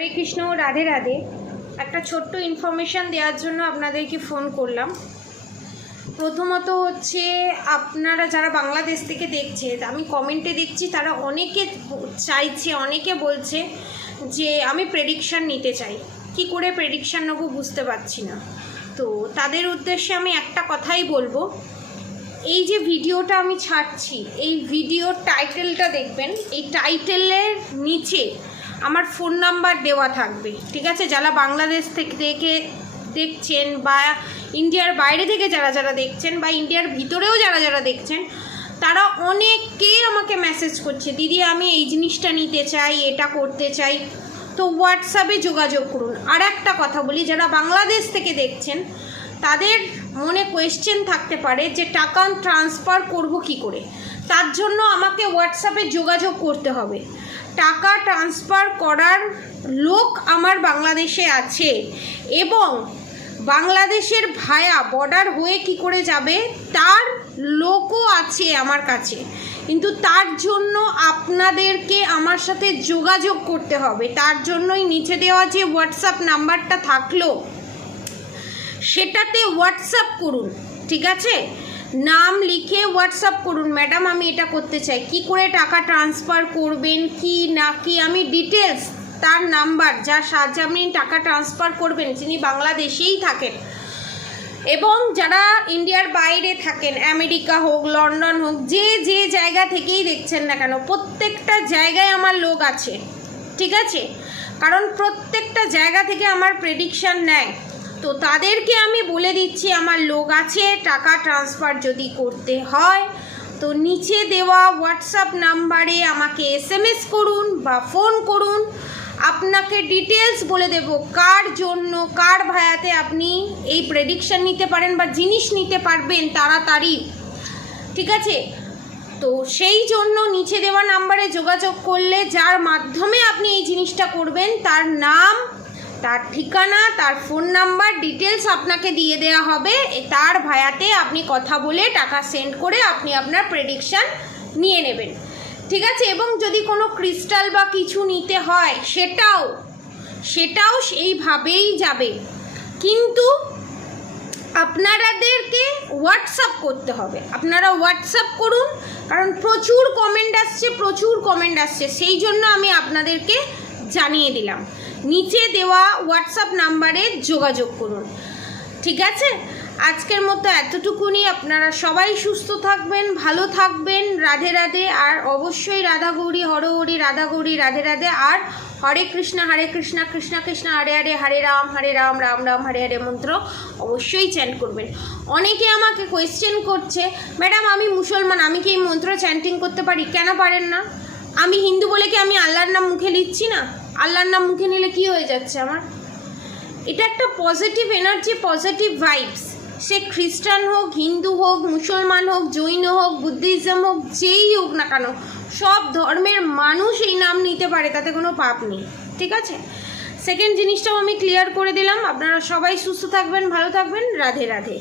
হরে কৃষ্ণ, রাধে রাধে। একটা ছোট্ট ইনফরমেশান দেওয়ার জন্য আপনাদেরকে ফোন করলাম। প্রথমত হচ্ছে, আপনারা যারা বাংলাদেশ থেকে দেখছে, আমি কমেন্টে দেখছি তারা অনেকে চাইছে, অনেকে বলছে যে আমি প্রেডিকশান নিতে চাই। কি করে প্রেডিকশান নেবো বুঝতে পারছি না। তো তাদের উদ্দেশ্যে আমি একটা কথাই বলবো, এই যে ভিডিওটা আমি ছাড়ছি, এই ভিডিওর টাইটেলটা দেখবেন, এই টাইটেলের নিচে আমার ফোন নাম্বার দেওয়া থাকবে, ঠিক আছে? যারা বাংলাদেশ থেকে দেখছেন বা ইন্ডিয়ার বাইরে থেকে যারা দেখছেন বা ইন্ডিয়ার ভিতরেও যারা দেখছেন, তারা অনেকেই আমাকে মেসেজ করছে, দিদি আমি এই জিনিসটা নিতে চাই, এটা করতে চাই। তো হোয়াটসঅ্যাপে যোগাযোগ করুন। আর একটা কথা বলি, যারা বাংলাদেশ থেকে দেখছেন তাদের মনে কোয়েশ্চেন থাকতে পারে যে টাকা ট্রান্সফার করব কি করে। তার জন্য আমাকে হোয়াটসঅ্যাপে যোগাযোগ করতে হবে। টাকা ট্রান্সফার করার লোক আমার বাংলাদেশে আছে এবং বাংলাদেশের ভায়া বর্ডার হয়ে কি করে যাবে তার লোকও আছে আমার কাছে। কিন্তু তার জন্য আপনাদেরকে আমার সাথে যোগাযোগ করতে হবে। তার জন্যই নিচে দেওয়া যে হোয়াটসঅ্যাপ নাম্বারটা থাকলো সেটাতে হোয়াটসঅ্যাপ করুন, ঠিক আছে? নাম লিখে হোয়াটসঅ্যাপ করুন, ম্যাডাম আমি এটা করতে চাই, কি করে টাকা ট্রান্সফার করবেন কি না কি আমি ডিটেলস, তার নাম্বার, যার সাহায্যে আপনি টাকা ট্রান্সফার করবেন যিনি বাংলাদেশেই থাকেন এবং যারা ইন্ডিয়ার বাইরে থাকেন, আমেরিকা হোক, লন্ডন হোক, যে জায়গা থেকেই দেখছেন না কেন, প্রত্যেকটা জায়গায় আমার লোক আছে, ঠিক আছে? কারণ প্রত্যেকটা জায়গা থেকে আমার প্রেডিকশান নেয়। তো তাদেরকে আমি বলে দিচ্ছি আমার লোক আছে। টাকা ট্রান্সফার যদি করতে হয় তো নিচে দেওয়া হোয়াটসঅ্যাপ নাম্বারে আমাকে SMS করুন বা ফোন করুন। আপনাকে ডিটেলস বলে দেব কার জন্য, কার ভায়াতে আপনি এই প্রেডিকশান নিতে পারেন বা জিনিস নিতে পারবেন তাড়াতাড়ি, ঠিক আছে? তো সেই জন্য নিচে দেওয়া নাম্বারে যোগাযোগ করলে যার মাধ্যমে আপনি এই জিনিসটা করবেন তার নাম, তার ঠিকানা, তার ফোন নাম্বার ডিটেলস আপনাকে দিয়ে দেওয়া হবে। তার ভায়াতে আপনি কথা বলে টাকা সেন্ড করে আপনি আপনার প্রেডিকশান নিয়ে নেবেন, ঠিক আছে? এবং যদি কোনো ক্রিস্টাল বা কিছু নিতে হয় সেটাও সেইভাবেই যাবে, কিন্তু আপনাদেরকে হোয়াটসঅ্যাপ করতে হবে। আপনারা হোয়াটসঅ্যাপ করুন, কারণ প্রচুর কমেন্ট আসছে, সেই জন্য আমি আপনাদেরকে জানিয়ে দিলাম নিচে দেওয়া হোয়াটসঅ্যাপ নাম্বারে যোগাযোগ করুন, ঠিক আছে? আজকের মতো এতটুকুনি। আপনারা সবাই সুস্থ থাকবেন, ভালো থাকবেন। রাধে রাধে। আর অবশ্যই রাধা গৌরী হর হরি, রাধা গৌরী রাধে রাধে। আর হরে কৃষ্ণ কৃষ্ণ কৃষ্ণ হরে হরে, হরে রাম রাম রাম হরে হরে মন্ত্র অবশ্যই চ্যান্ট করবেন। অনেকে আমাকে কোয়েশ্চেন করছে, ম্যাডাম আমি মুসলমান, আমি কি এই মন্ত্র চ্যান্টিং করতে পারি? কেন পারেন না? আমি হিন্দু বলে কি আমি আল্লাহর নাম মুখে নিচ্ছি না? আল্লাহর নাম মুখে নিলে কি হয়ে যাচ্ছে আমার? এটা একটা পজিটিভ এনার্জি, পজিটিভ ভাইবস। সে খ্রিস্টান হোক, হিন্দু হোক, মুসলমান হোক, জৈন হোক, বুদ্ধিজম হোক, যেই হোক না কেন, সব ধর্মের মানুষ এই নাম নিতে পারে, তাতে কোনো পাপ নেই, ঠিক আছে? সেকেন্ড জিনিসটাও আমি ক্লিয়ার করে দিলাম। আপনারা সবাই সুস্থ থাকবেন, ভালো থাকবেন। রাধে রাধে।